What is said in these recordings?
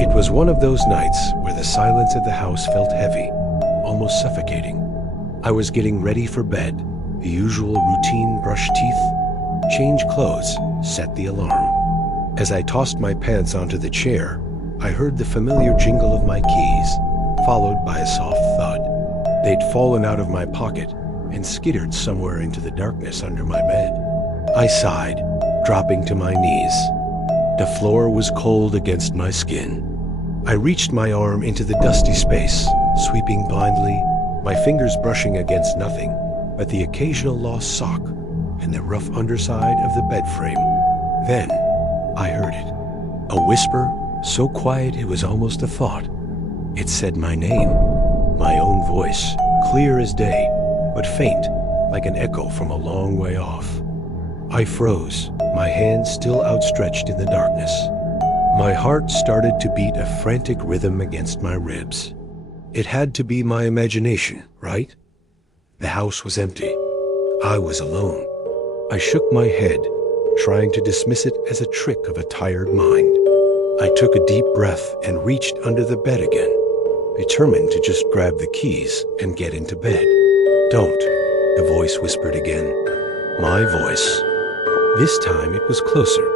It was one of those nights where the silence of the house felt heavy, almost suffocating. I was getting ready for bed, the usual routine: brush teeth, change clothes, set the alarm. As I tossed my pants onto the chair, I heard the familiar jingle of my keys, followed by a soft thud. They'd fallen out of my pocket and skittered somewhere into the darkness under my bed. I sighed, dropping to my knees. The floor was cold against my skin. I reached my arm into the dusty space, sweeping blindly, my fingers brushing against nothing but the occasional lost sock and the rough underside of the bed frame. Then I heard it. A whisper, so quiet it was almost a thought. It said my name, my own voice, clear as day, but faint, like an echo from a long way off. I froze, my hands still outstretched in the darkness. My heart started to beat a frantic rhythm against my ribs. It had to be my imagination, right? The house was empty. I was alone. I shook my head, trying to dismiss it as a trick of a tired mind. I took a deep breath and reached under the bed again, determined to just grab the keys and get into bed. "Don't," the voice whispered again. My voice. This time it was closer,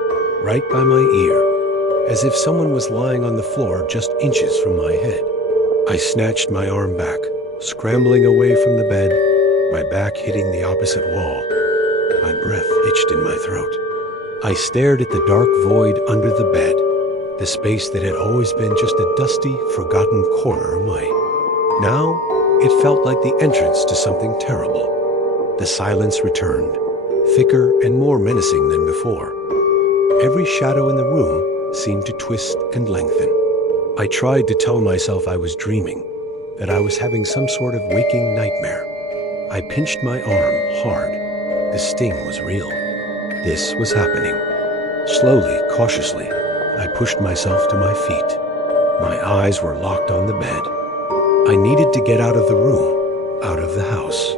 right by my ear, as if someone was lying on the floor just inches from my head. I snatched my arm back, scrambling away from the bed, my back hitting the opposite wall. My breath itched in my throat. I stared at the dark void under the bed, the space that had always been just a dusty, forgotten corner away. Now, it felt like the entrance to something terrible. The silence returned, thicker and more menacing than before. Every shadow in the room seemed to twist and lengthen. I tried to tell myself I was dreaming, that I was having some sort of waking nightmare. I pinched my arm hard. The sting was real. This was happening. Slowly, cautiously, I pushed myself to my feet. My eyes were locked on the bed. I needed to get out of the room, out of the house.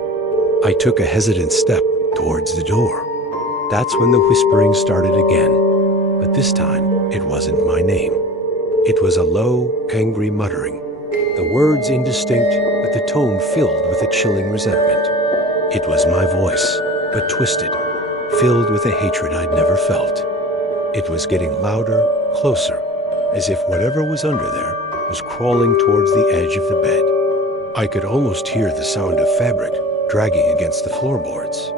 I took a hesitant step towards the door. That's when the whispering started again, but this time it wasn't my name. It was a low, angry muttering, the words indistinct, but the tone filled with a chilling resentment. It was my voice, but twisted, filled with a hatred I'd never felt. It was getting louder, closer, as if whatever was under there was crawling towards the edge of the bed. I could almost hear the sound of fabric dragging against the floorboards.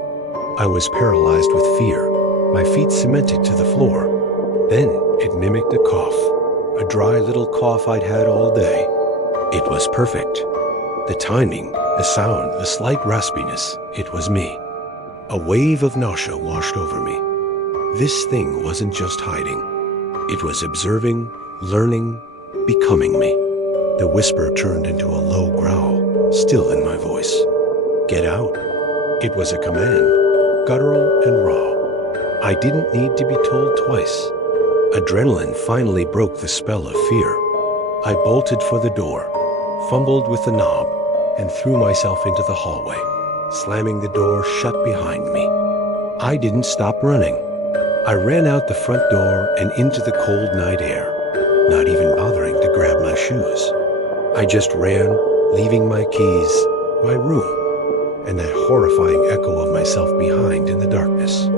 I was paralyzed with fear, my feet cemented to the floor. Then it mimicked a cough, a dry little cough I'd had all day. It was perfect. The timing, the sound, the slight raspiness, it was me. A wave of nausea washed over me. This thing wasn't just hiding. It was observing, learning, becoming me. The whisper turned into a low growl, still in my voice. "Get out." It was a command, guttural and raw. I didn't need to be told twice. Adrenaline finally broke the spell of fear. I bolted for the door, fumbled with the knob, and threw myself into the hallway, slamming the door shut behind me. I didn't stop running. I ran out the front door and into the cold night air, not even bothering to grab my shoes. I just ran, leaving my keys, my room, and that horrifying echo of myself behind in the darkness.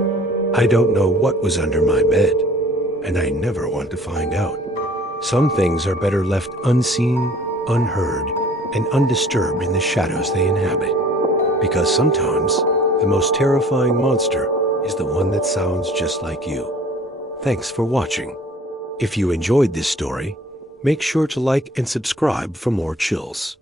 I don't know what was under my bed, and I never want to find out. Some things are better left unseen, unheard, and undisturbed in the shadows they inhabit. Because sometimes the most terrifying monster is the one that sounds just like you. Thanks for watching. If you enjoyed this story, make sure to like and subscribe for more chills.